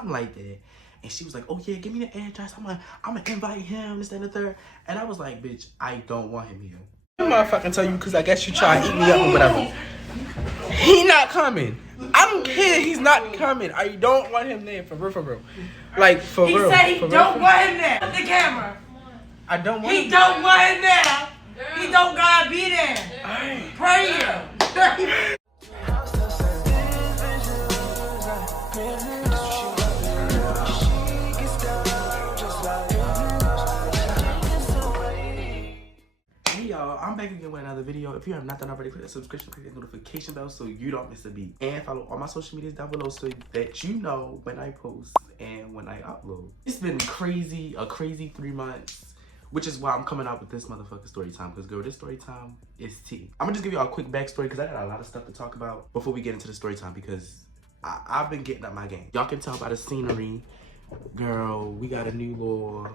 something like that. And she was like, oh yeah, give me the address. I'm gonna invite him, this, that, and the third. And I was like, bitch, I don't want him here. I'm motherfucking tell you because I guess you try to eat me up or whatever. He not coming. I don't care. He's not coming. I don't want him there for real, for real. Like for real. He said he don't want him there. The camera. I don't want. He don't want him there. He don't gotta be there. Pray. I'm back again with another video. If you have not done already, click the subscription, click the notification bell so you don't miss a beat. And follow all my social medias down below so that you know when I post and when I upload. It's been crazy, a crazy 3 months, which is why I'm coming out with this motherfucking story time. Because girl, this story time is tea. I'm gonna just give you all a quick backstory because I got a lot of stuff to talk about before we get into the story time because I've been getting up my game. Y'all can tell by the scenery. Girl, we got a new little...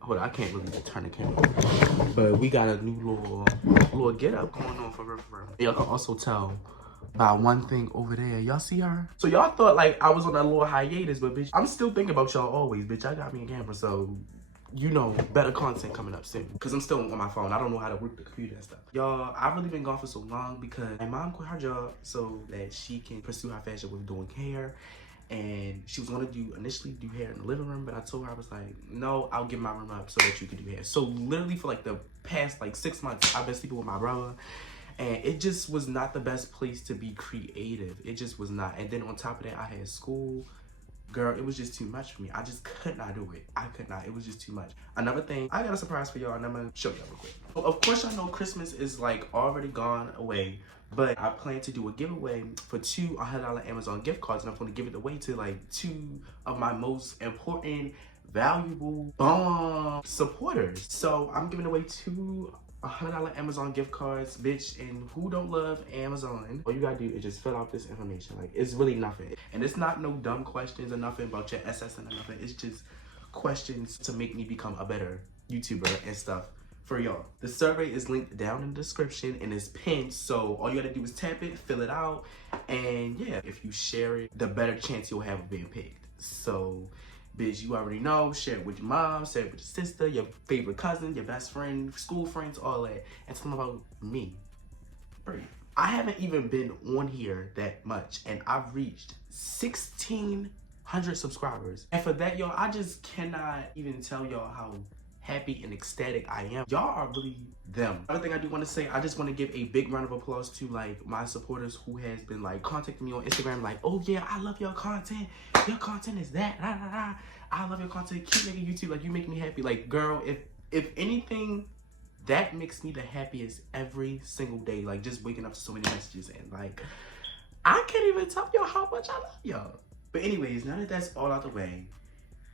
Hold on, I can't really turn the camera on. But we got a new little get up going on for real. Y'all can also tell by one thing over there. Y'all see her? So y'all thought like I was on a little hiatus, but bitch, I'm still thinking about y'all always, bitch. I got me a camera, so you know, better content coming up soon. Cause I'm still on my phone. I don't know how to work the computer and stuff. Y'all, I've really been gone for so long because my mom quit her job so that she can pursue her fashion with doing hair. And she was gonna initially do hair in the living room, but I told her, I was like, no, I'll give my room up so that you can do hair. So literally for like the past like 6 months, I've been sleeping with my brother, and it just was not the best place to be creative. It just was not. And then on top of that, I had school. Girl, it was just too much for me. I just could not do it. I could not. It was just too much. Another thing, I got a surprise for y'all, and I'm gonna show y'all real quick. So of course, y'all know Christmas is like already gone away, but I plan to do a giveaway for 2 $100 Amazon gift cards, and I'm gonna give it away to like 2 of my most important, valuable, supporters. So I'm giving away 2 $100 Amazon gift cards, bitch. And who don't love Amazon? All you gotta do is just fill out this information. Like, it's really nothing, and it's not no dumb questions or nothing about your SSN or nothing. It's just questions to make me become a better YouTuber and stuff for y'all. The survey is linked down in the description and is pinned, so all you gotta do is tap it, fill it out, and yeah, if you share it, the better chance you'll have of being picked. So bitch, you already know, share it with your mom, share it with your sister, your favorite cousin, your best friend, school friends, all that. And tell them about me. I haven't even been on here that much, and I've reached 1,600 subscribers. And for that, y'all, I just cannot even tell y'all how happy and ecstatic I am. Y'all are really them. Another thing I do want to say, I just want to give a big round of applause to like my supporters who has been like contacting me on Instagram like, oh yeah, I love your content. Your content is that. I love your content. Keep making YouTube. Like, you make me happy. Like, girl, if anything, that makes me the happiest every single day. Like, just waking up to so many messages, and like, I can't even tell y'all how much I love y'all. But anyways, now that that's all out the way,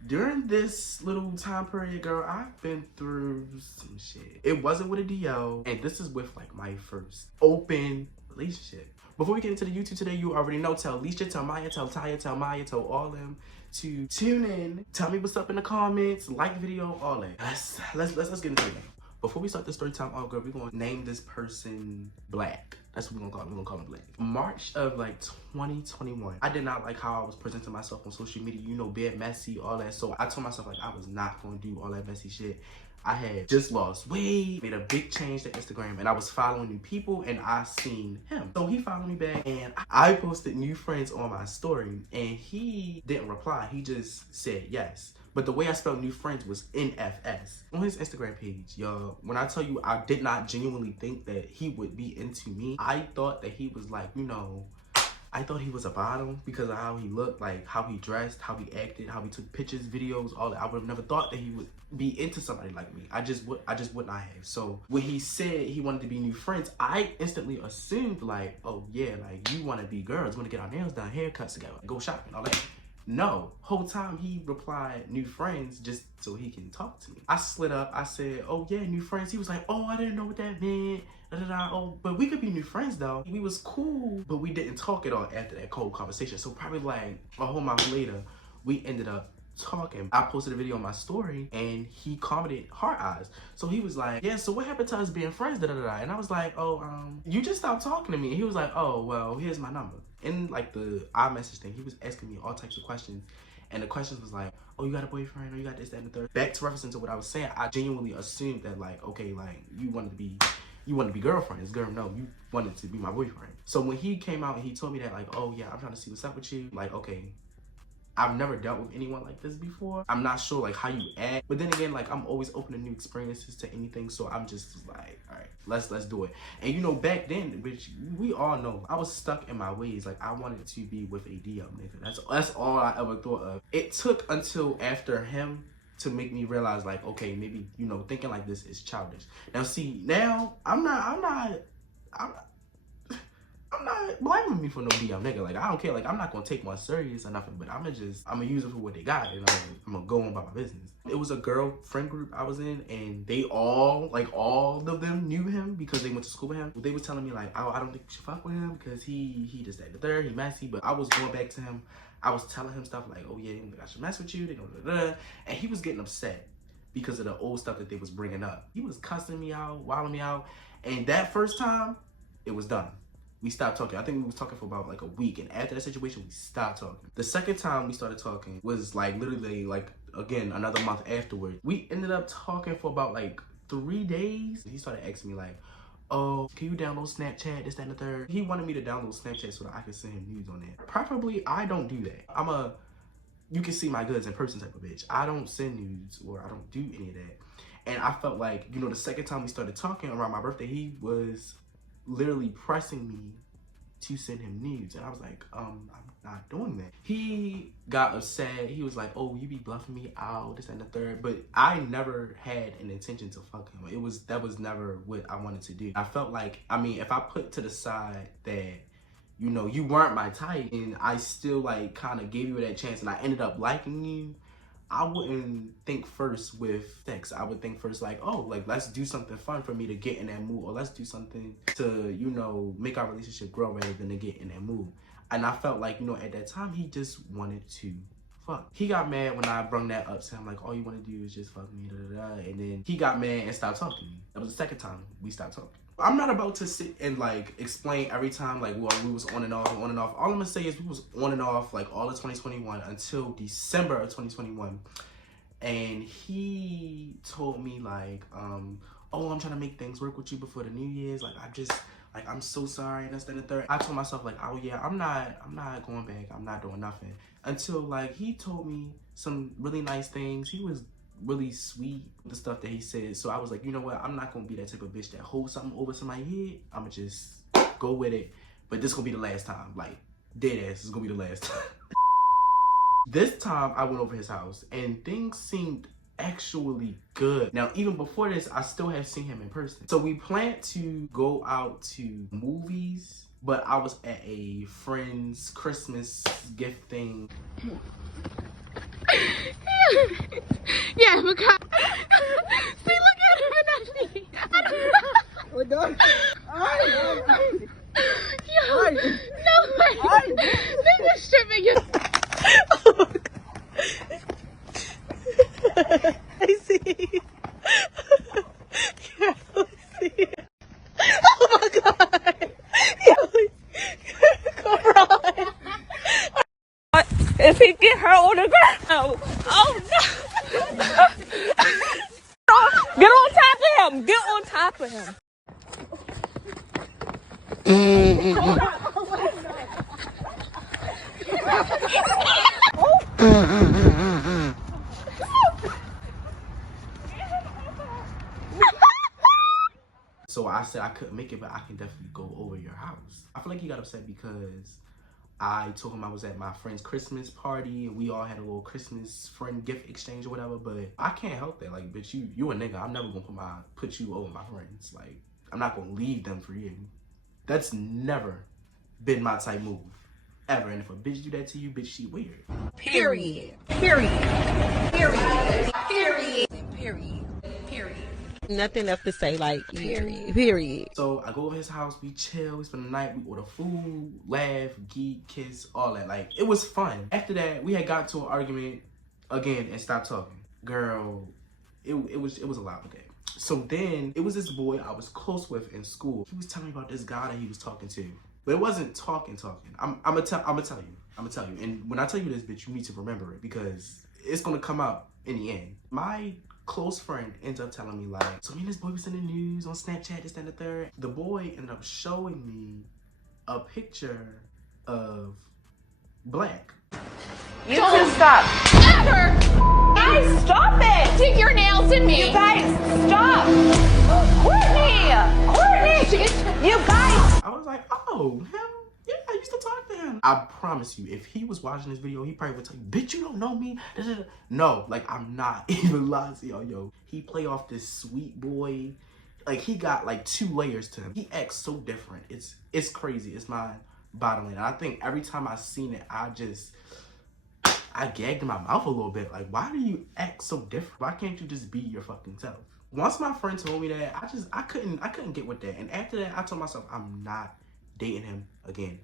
during this little time period, girl, I've been through some shit. It wasn't with a DL, and this is with like my first open relationship. Before we get into the YouTube today, you already know, tell Alicia, tell Maya, tell Taya, tell Maya, tell all them to tune in. Tell me what's up in the comments, like the video, all that. Let's get into it. Before we start the story time off, girl, we're gonna name this person Black. That's what we're gonna call him. We're gonna call him Black. March of like 2021. I did not like how I was presenting myself on social media, you know, being messy, all that. So I told myself like I was not gonna do all that messy shit. I had just lost weight, made a big change to Instagram, and I was following new people, and I seen him. So he followed me back, and I posted new friends on my story, and he didn't reply. He just said yes. But the way I spelled new friends was NFS. On his Instagram page, y'all, when I tell you I did not genuinely think that he would be into me, I thought that he was like, you know, I thought he was a bottom because of how he looked, like how he dressed, how he acted, how he took pictures, videos, all that. I would have never thought that he would be into somebody like me. I just would not have. So when he said he wanted to be new friends, I instantly assumed like, oh yeah, like you want to be girls, want to get our nails done, haircuts together, go shopping, all that. No, whole time he replied new friends just so he can talk to me. I slid up, I said, oh yeah, new friends. He was like, oh, I didn't know what that meant. Oh, but we could be new friends though. We was cool, but we didn't talk at all after that cold conversation. So probably like a whole month later, we ended up talking. I posted a video on my story and he commented heart eyes. So he was like, yeah, so what happened to us being friends? And I was like, oh, you just stopped talking to me. And he was like, oh, well, here's my number. In like the iMessage thing, he was asking me all types of questions. And the questions was like, oh, you got a boyfriend, or you got this, that, and the third. Back to referencing to what I was saying, I genuinely assumed that like, okay, like you wanted to be girlfriends. Girl, no, you wanted to be my boyfriend. So when he came out and he told me that like, oh yeah, I'm trying to see what's up with you, like, okay, I've never dealt with anyone like this before. I'm not sure like how you act, but then again, like I'm always open to new experiences, to anything. So I'm just like, all right, let's do it. And you know, back then, which we all know, I was stuck in my ways. Like I wanted to be with a DM nigga. That's all I ever thought of. It took until after him to make me realize like, okay, maybe, you know, thinking like this is childish. Now see, now I'm not blaming me for no DM nigga. Like I don't care. Like I'm not gonna take one serious or nothing, but I'm gonna use it for what they got, and I'm gonna go on by my business. It was a girl friend group I was in, and they all of them knew him because they went to school with him. They were telling me like, oh, I don't think you should fuck with him because he just that the third, he messy. But I was going back to him. I was telling him stuff like, oh yeah, I should mess with you. They don't, and he was getting upset because of the old stuff that they was bringing up. He was cussing me out, wilding me out, and that first time, it was done. We stopped talking. I think we was talking for about like a week, and after that situation, we stopped talking. The second time we started talking was like literally like, again, another month afterward. We ended up talking for about like 3 days. He started asking me like, oh, can you download Snapchat, this, that, and the third? He wanted me to download Snapchat so that I could send him nudes on there. Preferably, I don't do that. You can see my goods in person type of bitch. I don't send nudes or I don't do any of that. And I felt like, you know, the second time we started talking around my birthday, he was literally pressing me to send him nudes, and I was like, I'm not doing that. He got upset. He was like, oh, you be bluffing me out, this and the third. But I never had an intention to fuck him. That was never what I wanted to do. I felt like, I mean, if I put to the side that, you know, you weren't my type, and I still like kind of gave you that chance, and I ended up liking you, I wouldn't think first with sex. I would think first like, oh, like let's do something fun for me to get in that mood, or let's do something to, you know, make our relationship grow rather than to get in that mood. And I felt like, you know, at that time he just wanted to fuck. He got mad when I brought that up to him, like all you want to do is just fuck me, and then he got mad and stopped talking to me. That was the second time we stopped talking. I'm not about to sit and like explain every time like, well, we was on and off. All I'm gonna say is we was on and off like all of 2021 until December of 2021. And he told me like, oh, I'm trying to make things work with you before the New Year's. Like I'm so sorry, and that's that and the third. I told myself like, oh yeah, I'm not going back. I'm not doing nothing. Until like he told me some really nice things. He was really sweet with the stuff that he said. So I was like, you know what? I'm not gonna be that type of bitch that holds something over somebody's head. I'ma just go with it. But this gonna be the last time. Like, dead ass, this is gonna be the last time. This time I went over his house and things seemed actually good. Now, even before this, I still have seen him in person. So we planned to go out to movies, but I was at a friend's Christmas gift thing. Yeah, because see, look at him in that thing. We're done. Yo, no way. This is stripping you. I see. Careful, see. Oh my god. Come on. If he get her on the ground. Oh no. Get on top of him. Get on top of him. So I said I couldn't make it, but I can definitely go over your house. I feel like he got upset because I told him I was at my friend's Christmas party and we all had a little Christmas friend gift exchange or whatever, but I can't help that. Like, bitch, you a nigga. I'm never gonna put you over my friends. Like, I'm not gonna leave them for you. That's never been my type move. Ever. And if a bitch do that to you, bitch, she weird. Period. Period. Period. Period. Period. Period. Nothing left to say, like, period. Period. So I go over his house, we chill, we spend the night, we order food, laugh, geek, kiss, all that. Like, it was fun. After that, we had got to an argument again and stopped talking. Girl, it was a lot with that. So then, it was this boy I was close with in school. He was telling me about this guy that he was talking to. But it wasn't talking. I'm gonna tell you. I'm gonna tell you. And when I tell you this, bitch, you need to remember it because it's gonna come out in the end. My close friend ends up telling me like, so me and this boy was in the news on Snapchat, this, that, and the third. The boy ended up showing me a picture of Black. You can stop. Never! Guys, stop it! Dig your nails in me! You guys, stop! Courtney! Courtney! You guys! I was like, oh, him? Yeah, I used to talk to him. I promise you, if he was watching this video, he probably would tell you, bitch, you don't know me. No, like, I'm not even lying to y'all, yo. He play off this sweet boy. Like, he got, like, 2 layers to him. He acts so different. It's crazy. It's my bottom line. And I think every time I seen it, I gagged in my mouth a little bit. Like, why do you act so different? Why can't you just be your fucking self? Once my friend told me that, I couldn't get with that. And after that, I told myself, I'm not dating him again.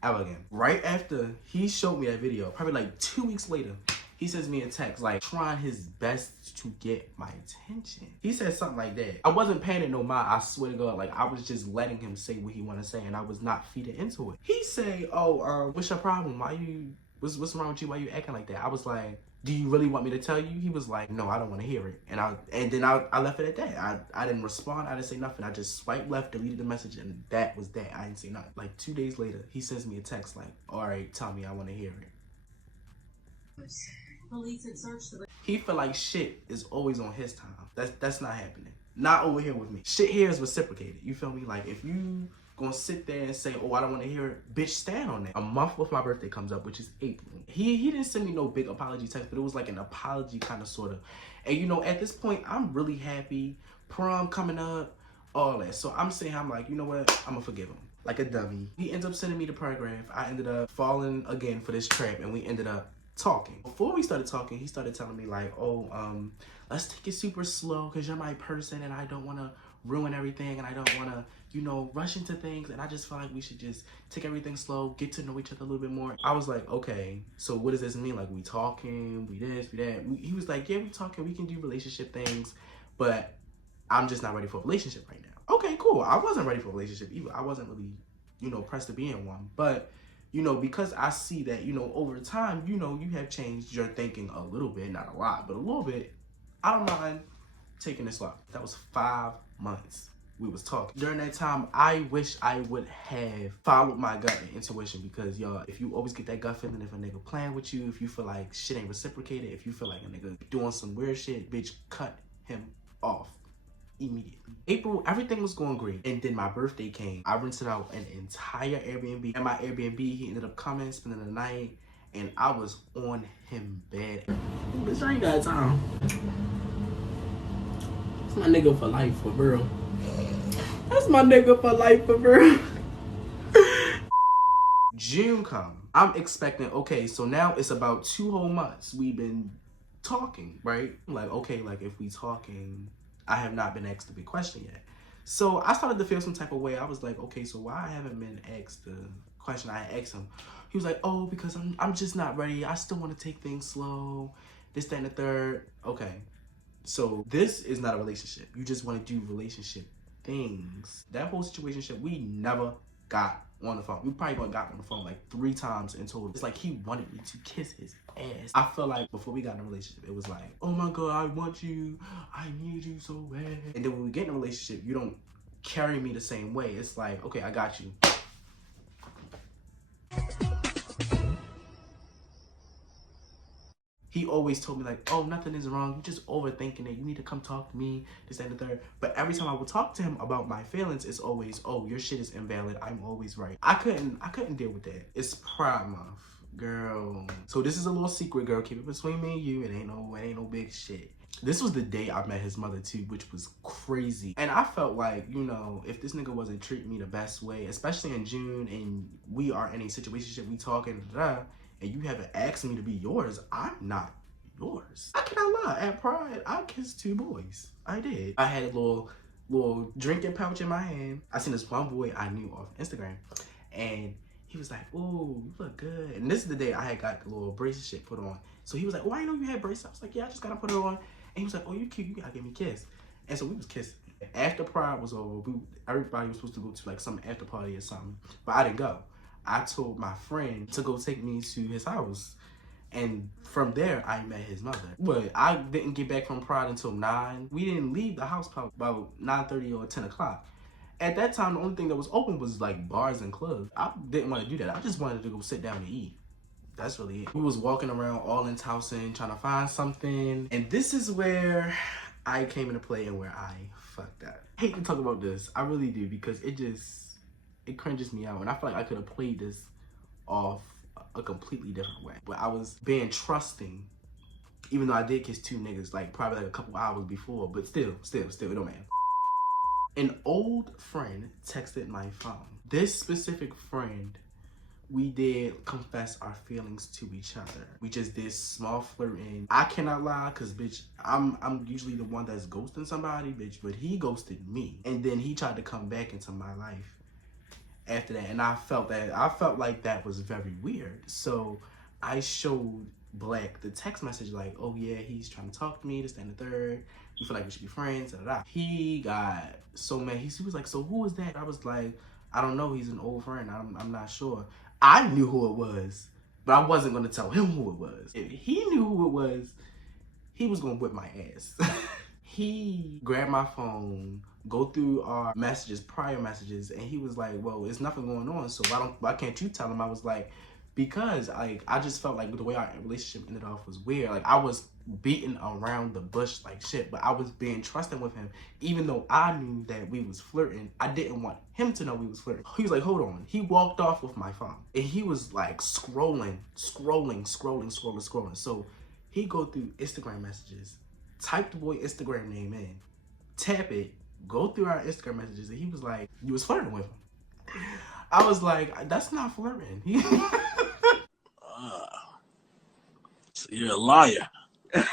Ever again. Right after he showed me that video, probably like 2 weeks later, he sends me a text like trying his best to get my attention. He said something like that. I wasn't paying it no mind, I swear to God. Like, I was just letting him say what he wanted to say and I was not feeding into it. He say, oh, what's your problem? What's wrong with you? Why you acting like that? I was like, do you really want me to tell you? He was like, no, I don't want to hear it. And then I left it at that. I didn't respond. I didn't say nothing. I just swiped left, deleted the message, and that was that. I didn't say nothing. Like 2 days later, he sends me a text like, all right, tell me, I want to hear it. He feel like shit is always on his time. That's not happening. Not over here with me. Shit here is reciprocated. You feel me? Like, if you gonna sit there and say, oh, I don't want to hear it, bitch, stand on that. A month before my birthday comes up, which is April. He didn't send me no big apology text, but it was like an apology kind of, sort of. And you know, at this point, I'm really happy. Prom coming up, all that. So I'm saying, I'm like, you know what? I'm gonna forgive him. Like a dummy. He ends up sending me the paragraph. I ended up falling again for this trap, and we ended up talking. Before we started talking, he started telling me like, oh, let's take it super slow because you're my person and I don't want to ruin everything and I don't want to, you know, rush into things, and I just feel like we should just take everything slow, get to know each other a little bit more. I was like, okay, so what does this mean? Like, we talking, we this, we that. He was like, yeah, we talking, we can do relationship things, but I'm just not ready for a relationship right now. Okay, cool. I wasn't ready for a relationship either. I wasn't really, you know, pressed to be in one, but you know, because I see that, you know, over time, you know, you have changed your thinking a little bit, not a lot, but a little bit. I don't mind taking this slow. That was 5 months we was talking. During that time, I wish I would have followed my gut and intuition, because y'all, if you always get that gut feeling, if a nigga playing with you, if you feel like shit ain't reciprocated, if you feel like a nigga doing some weird shit, bitch, cut him off immediately. April, everything was going great, and then my birthday came. I rented out an entire Airbnb. At my Airbnb, he ended up coming, spending the night, and I was on him bad. Bitch, I ain't got time. That's my nigga for life, for real. That's my nigga for life, for real. June come. I'm expecting, okay, so now it's about 2 whole months we've been talking, right? Like, okay, like if we talking, I have not been asked the big question yet. So I started to feel some type of way. I was like, okay, so why I haven't been asked the question I asked him? He was like, oh, because I'm just not ready. I still want to take things slow. This, that, and the third. Okay. So this is not a relationship. You just want to do relationship things. That whole situation, we never got on the phone. We probably got on the phone like 3 times in total. It's like he wanted me to kiss his ass. I felt like before we got in a relationship, it was like, oh my God, I want you. I need you so bad. And then when we get in a relationship, you don't carry me the same way. It's like, okay, I got you. He always told me like, oh, nothing is wrong. You just overthinking it. You need to come talk to me, this, that, and the third. But every time I would talk to him about my feelings, it's always, oh, your shit is invalid. I'm always right. I couldn't deal with that. It's Pride Month, girl. So this is a little secret, girl. Keep it between me and you. It ain't no big shit. This was the day I met his mother too, which was crazy. And I felt like, you know, if this nigga wasn't treating me the best way, especially in June, and we are in a situation, we talking, and you haven't asked me to be yours, I'm not yours. I cannot lie. At Pride, I kissed 2 boys. I did. I had a little drinking pouch in my hand. I seen this one boy I knew off Instagram, and he was like, "Ooh, you look good." And this is the day I had got a little bracelet shit put on. So he was like, "Oh, I know you had braces." I was like, "Yeah, I just gotta put it on." And he was like, "Oh, you cute. You gotta give me a kiss." And so we was kissing. After Pride was over, everybody was supposed to go to like some after party or something, but I didn't go. I told my friend to go take me to his house. And from there, I met his mother. But I didn't get back from Pride until 9. We didn't leave the house probably about 9:30 or 10 o'clock. At that time, the only thing that was open was like bars and clubs. I didn't want to do that. I just wanted to go sit down and eat. That's really it. We was walking around all in Towson trying to find something. And this is where I came into play and where I fucked up. I hate to talk about this. I really do, because it cringes me out. And I feel like I could have played this off a completely different way. But I was being trusting, even though I did kiss 2 niggas like probably like a couple hours before. But still, it don't matter. An old friend texted my phone. This specific friend, we did confess our feelings to each other. We just did small flirting. I cannot lie, cause bitch, I'm usually the one that's ghosting somebody, bitch, but he ghosted me. And then he tried to come back into my life after that. And I felt like that was very weird. So I showed Black the text message like, oh yeah, he's trying to talk to me, this, that, and the third. We feel like we should be friends, da, da, da. He got so mad. He was like, so who is that? I was like, I don't know. He's an old friend. I'm not sure. I knew who it was, but I wasn't going to tell him who it was. If he knew who it was, he was going to whip my ass. He grabbed my phone, go through our messages, prior messages, and he was like, well, it's nothing going on, so why can't you tell him? I was like, because I just felt like the way our relationship ended off was weird. Like, I was beating around the bush like shit, but I was being trusting with him. Even though I knew that we was flirting, I didn't want him to know we was flirting. He was like, hold on. He walked off with my phone, and he was like scrolling. So he go through Instagram messages, type the boy Instagram name in, tap it, go through our Instagram messages, and he was like, you was flirting with him. I was like, that's not flirting. So you're a liar.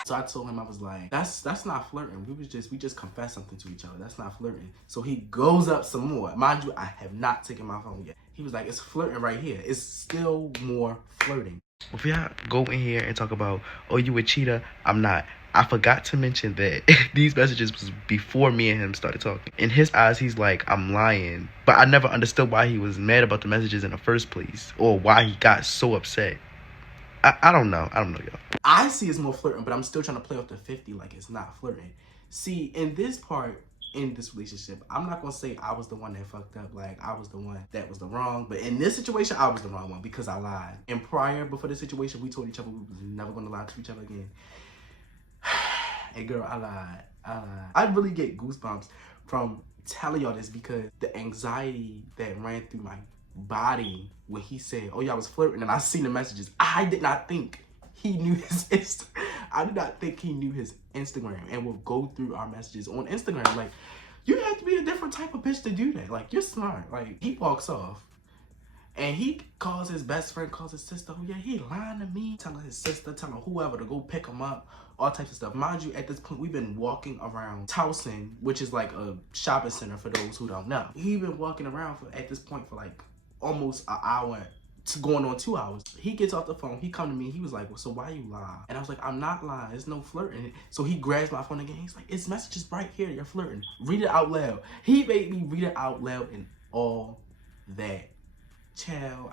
So I told him, I was like, that's not flirting. We just confessed something to each other. That's not flirting. So he goes up some more. Mind you, I have not taken my phone yet. He was like, it's flirting right here. It's still more flirting. If y'all go in here and talk about, oh, you a cheater, I'm not. I forgot to mention that these messages was before me and him started talking. In his eyes, he's like, I'm lying. But I never understood why he was mad about the messages in the first place, or why he got so upset. I don't know. I don't know, y'all. I see it's more flirting, but I'm still trying to play off the 50 like it's not flirting. See, in this part, in this relationship, I'm not going to say I was the one that fucked up, like I was the one that was the wrong. But in this situation, I was the wrong one because I lied. And before this situation, we told each other we was never going to lie to each other again. Hey girl, I lied. I really get goosebumps from telling y'all this because the anxiety that ran through my body when he said, oh, y'all was flirting, and I seen the messages. I did not think he knew his I did not think he knew his Instagram and would go through our messages on Instagram. Like, you have to be a different type of bitch to do that. Like, you're smart. Like, he walks off. And he calls his best friend, calls his sister, oh yeah, he lying to me, telling his sister, telling whoever to go pick him up, all types of stuff. Mind you, at this point, we've been walking around Towson, which is like a shopping center for those who don't know. He's been walking around at this point for like almost an hour to going on 2 hours. He gets off the phone, he come to me, he was like, well, so why you lie? And I was like, I'm not lying, there's no flirting. So he grabs my phone again, he's like, it's messages right here, you're flirting. Read it out loud. He made me read it out loud and all that. Child,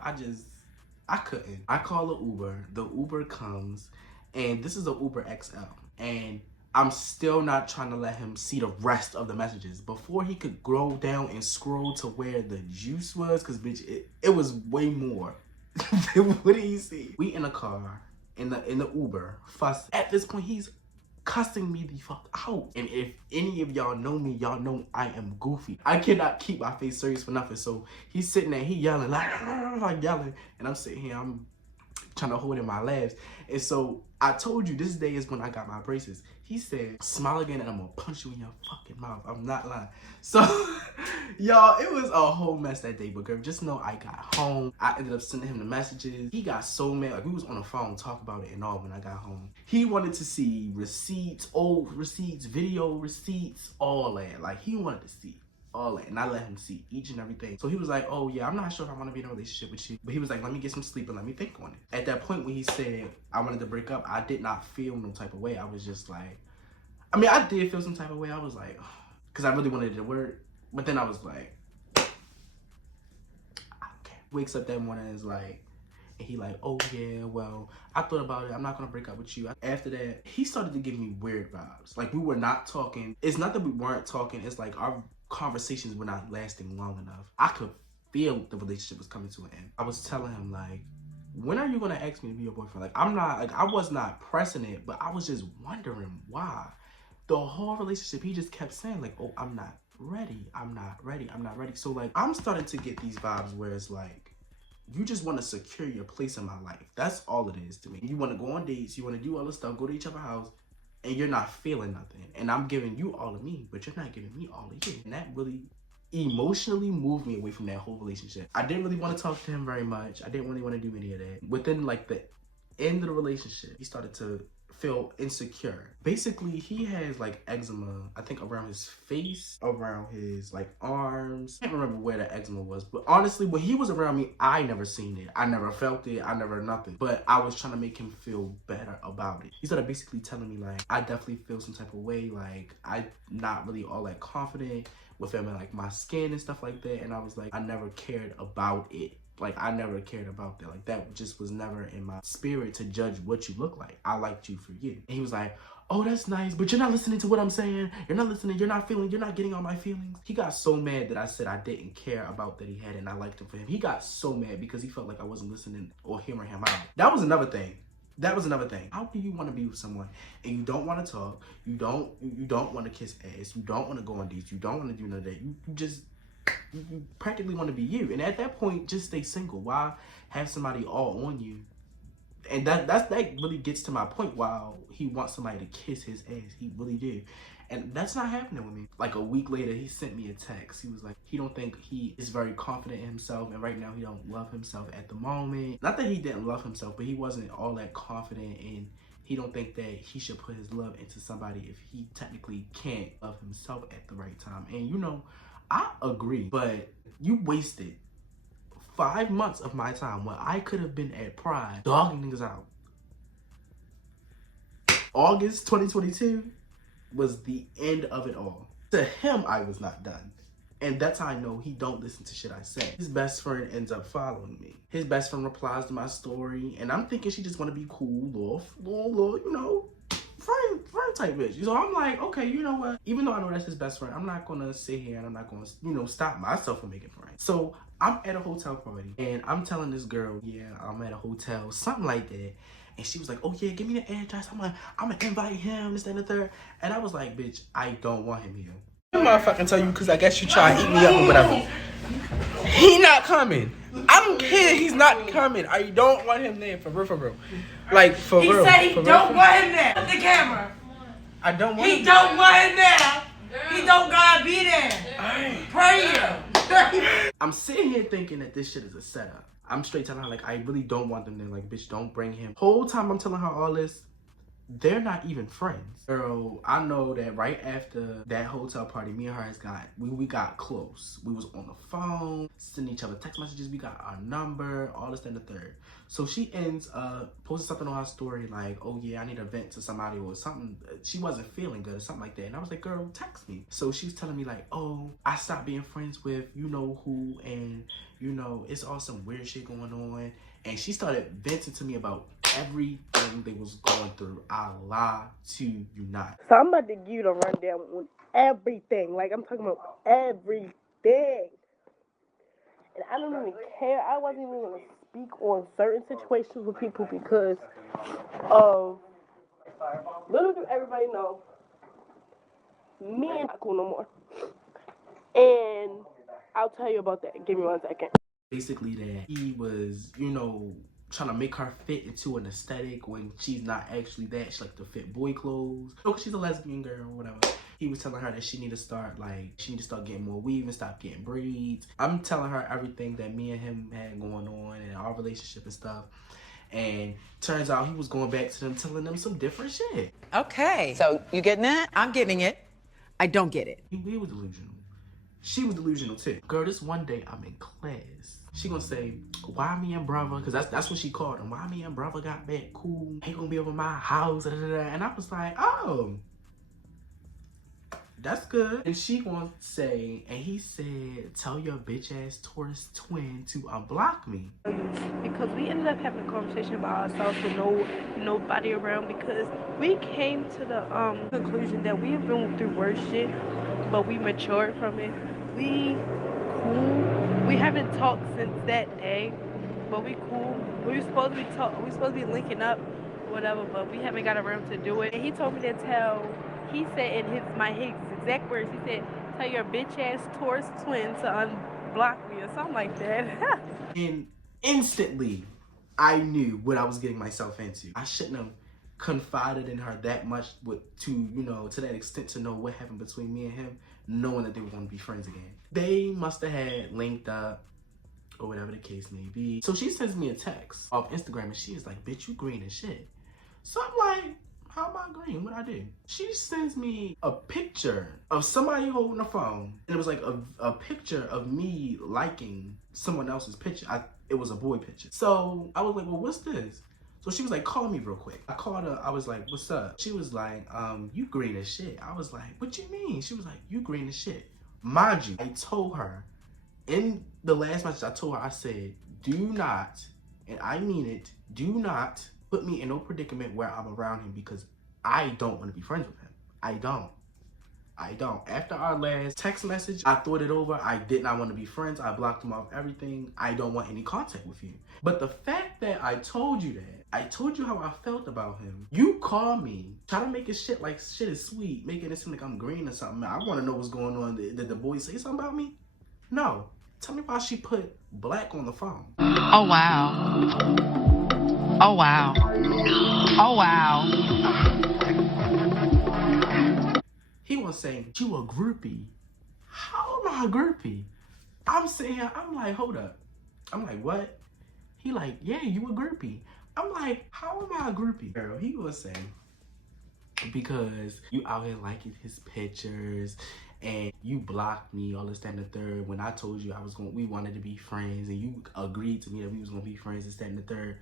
I couldn't. I call an Uber. The Uber comes, and this is an Uber XL. And I'm still not trying to let him see the rest of the messages. Before he could go down and scroll to where the juice was, because, bitch, it was way more. What did he see? We in a car, in the Uber, fuss. At this point, he's cussing me the fuck out. And if any of y'all know me, y'all know I am goofy. I cannot keep my face serious for nothing. So he's sitting there, he yelling, like yelling. And I'm sitting here, I'm trying to hold in my laughs. And so I told you this day is when I got my braces. He said, smile again and I'm gonna punch you in your fucking mouth. I'm not lying. So, y'all, it was a whole mess that day. But girl, just know I got home. I ended up sending him the messages. He got so mad. Like, we was on the phone talking about it and all when I got home. He wanted to see receipts, old receipts, video receipts, all that. Like, he wanted to see all that, and I let him see each and everything. So he was like, oh yeah, I'm not sure if I want to be in a relationship with you, but he was like, let me get some sleep and let me think on it. At that point when he said I wanted to break up, I did not feel no type of way. I was just like, I mean, I did feel some type of way. I was like, because I really wanted it to work, but then I was like, I don't care. Wakes up that morning and is like, and he like, oh yeah, well, I thought about it. I'm not gonna break up with you. After that, he started to give me weird vibes. Like we were not talking. It's not that we weren't talking. It's like our conversations were not lasting long enough. I could feel the relationship was coming to an end. I was telling him like, when are you gonna ask me to be your boyfriend? Like I was not pressing it, but I was just wondering why. The whole relationship, he just kept saying like, oh, I'm not ready. I'm not ready. I'm not ready. So like, I'm starting to get these vibes where it's like, you just want to secure your place in my life. That's all it is to me. You want to go on dates, you want to do all this stuff, go to each other's house, and you're not feeling nothing. And I'm giving you all of me, but you're not giving me all of you. And that really emotionally moved me away from that whole relationship. I didn't really want to talk to him very much. I didn't really want to do any of that. Within like the end of the relationship, he started to feel insecure. Basically, he has like eczema, I think around his face, around his like arms. I can't remember where the eczema was, but honestly, when he was around me, I never seen it. I never felt it. I never nothing. But I was trying to make him feel better about it. He started basically telling me like, I definitely feel some type of way. Like I'm not really all that confident with him and like my skin and stuff like that. And I was like, I never cared about it. Like, I never cared about that. Like, that just was never in my spirit to judge what you look like. I liked you for you. And he was like, oh, that's nice, but you're not listening to what I'm saying. You're not listening. You're not feeling. You're not getting all my feelings. He got so mad that I said I didn't care about that he had and I liked him for him. He got so mad because he felt like I wasn't listening or hearing him out. That was another thing. That was another thing. How do you want to be with someone and you don't want to talk? You don't want to kiss ass. You don't want to go on dates. You don't want to do none of that. You practically want to be you. And at that point, just stay single. Why have somebody all on you? And that really gets to my point. While he wants somebody to kiss his ass, he really did. And that's not happening with me. Like a week later, he sent me a text. He was like, he don't think he is very confident in himself. And right now he don't love himself at the moment. Not that he didn't love himself, but he wasn't all that confident, and he don't think that he should put his love into somebody if he technically can't love himself at the right time. And you know, I agree, but you wasted 5 months of my time when I could have been at Pride dogging niggas out. August 2022 was the end of it all. To him, I was not done. And that's how I know he don't listen to shit I say. His best friend ends up following me. His best friend replies to my story, and I'm thinking she just want to be cool, little, you know, friend type bitch. So I'm like, okay, you know what? Even though I know that's his best friend, I'm not gonna sit here and I'm not gonna, you know, stop myself from making friends. So I'm at a hotel party and I'm telling this girl, yeah, I'm at a hotel, something like that. And she was like, oh yeah, give me the address. I'm gonna invite him, this, that, and the third. And I was like, bitch, I don't want him here. I'm gonna fucking tell you because I guess you try to eat me up or whatever. He not coming. I don't care. He's not coming. I don't want him there, for real, for real. Like, for real. He said he don't want him there. Put the camera. I don't want him. He don't want him there. He don't gotta be there. Pray. I'm sitting here thinking that this shit is a setup. I'm straight telling her, like, I really don't want them there. Like, bitch, don't bring him. Whole time I'm telling her all this, they're not even friends. Girl, I know that right after that hotel party, me and her we got close. We was on the phone, sending each other text messages. We got our number, all this, and the third. So she ends up posting something on her story like, oh yeah, I need to vent to somebody or something. She wasn't feeling good or something like that. And I was like, girl, text me. So she was telling me like, oh, I stopped being friends with you know who, and you know, it's all some weird shit going on. And she started venting to me about everything they was going through. I lie to you not. So I'm about to give you the rundown on everything. Like, I'm talking about everything. And I don't even care. I wasn't even going to speak on certain situations with people because little do everybody know, me and not cool no more. And I'll tell you about that. Give me 1 second. Basically that he was, you know, trying to make her fit into an aesthetic when she's not actually that. She like to fit boy clothes. Oh, she's a lesbian girl or whatever. He was telling her that she need to start getting more weave and stop getting braids. I'm telling her everything that me and him had going on and our relationship and stuff. And turns out he was going back to them, telling them some different shit. Okay. So you getting that? I'm getting it. I don't get it. He was delusional. She was delusional too. Girl, this one day I'm in class. She gonna say, why me and brother, because that's what she called him. Why me and brother got back cool? He gonna be over my house, da, da, da. And I was like, oh, that's good. And she gonna say, and he said, tell your bitch ass Taurus twin to unblock me. Because we ended up having a conversation by ourselves with nobody around, because we came to the conclusion that we have been through worse shit, but we matured from it. We cool. We haven't talked since that day, but we cool. We were supposed to be linking up, whatever, but we haven't got around to do it. And he told me to tell. He said in his exact words, he said, tell your bitch ass Taurus twin to unblock me or something like that. And instantly, I knew what I was getting myself into. I shouldn't have confided in her that much to that extent to know what happened between me and him, knowing that they were going to be friends again. They must have had linked up or whatever the case may be. So she sends me a text off Instagram and she is like, bitch, you green as shit. So I'm like, how am I green? What I did? She sends me a picture of somebody holding a phone. And it was like a picture of me liking someone else's picture. It was a boy picture. So I was like, well, what's this? So she was like, call me real quick. I called her. I was like, what's up? She was like, you green as shit. I was like, what you mean? She was like, you green as shit. Mind you, I told her in the last message, I told her, I said, do not, and I mean it, do not put me in no predicament where I'm around him, because I don't want to be friends with him. I don't. After our last text message, I thought it over. I did not want to be friends. I blocked him off everything. I don't want any contact with you. But the fact that I told you that, I told you how I felt about him, you call me, try to make it shit like shit is sweet, making it seem like I'm green or something. I want to know what's going on. Did the boy say something about me? No. Tell me why she put black on the phone. Oh, wow. Oh, wow. Oh, wow. He was saying, you a groupie. How am I a groupie? I'm sitting here, I'm like, hold up. I'm like, what? He like, yeah, you a groupie. I'm like, how am I a groupie? Girl, he was saying, because you out here liking his pictures and you blocked me, all this, that, and the third, when I told you we wanted to be friends, and you agreed to me that we was gonna be friends, this, that, and the third.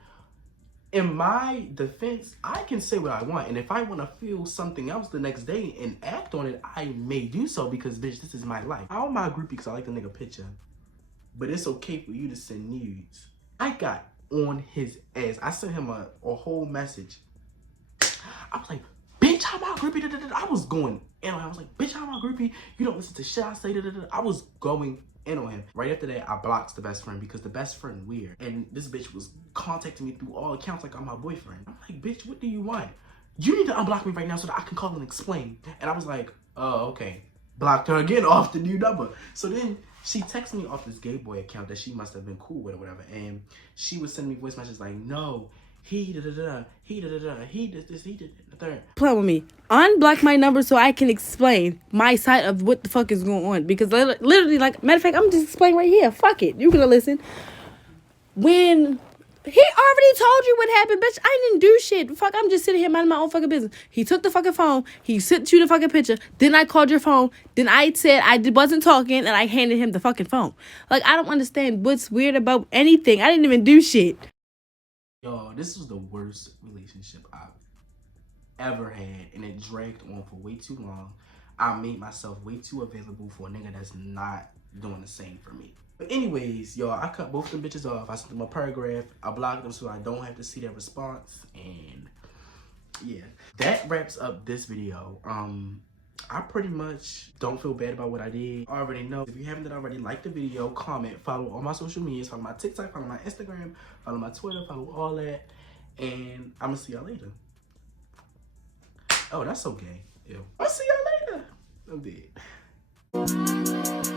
In my defense, I can say what I want, and if I want to feel something else the next day and act on it, I may do so, because bitch, this is my life. How am I a groupie? Because I like the nigga picture, but it's okay for you to send nudes. I got on his ass. I sent him a whole message. I was like, bitch, how am I a groupie? I was going in on him. I was like, bitch, how am I a groupie? You don't listen to shit I say. I was going in on him. Right after that, I blocked the best friend, because the best friend weird. And this bitch was contacting me through all accounts like I'm my boyfriend. I'm like, bitch, what do you want? You need to unblock me right now so that I can call and explain. And I was like, oh, okay. Blocked her again off the new number. So then she texted me off this gay boy account that she must have been cool with or whatever. And she was sending me voice messages like, no, he did this, he did the third. Play with me. Unblock my number so I can explain my side of what the fuck is going on. Because literally, like, matter of fact, I'm just explaining right here. Fuck it. You gonna listen. When he already told you what happened, bitch, I didn't do shit. Fuck, I'm just sitting here minding my own fucking business. He took the fucking phone. He sent you the fucking picture. Then I called your phone. Then I said I wasn't talking, and I handed him the fucking phone. Like, I don't understand what's weird about anything. I didn't even do shit. Yo, this was the worst relationship I've ever had, and it dragged on for way too long. I made myself way too available for a nigga that's not doing the same for me. But anyways, y'all, I cut both them bitches off. I sent them a paragraph. I blocked them so I don't have to see their response. And yeah, that wraps up this video. I pretty much don't feel bad about what I did. I already know. If you haven't already, like the video, comment, follow all my social medias, follow my TikTok, follow my Instagram, follow my Twitter, follow all that. And I'm gonna see y'all later. Oh, that's so gay. Ew. I'll see y'all later. I'm dead.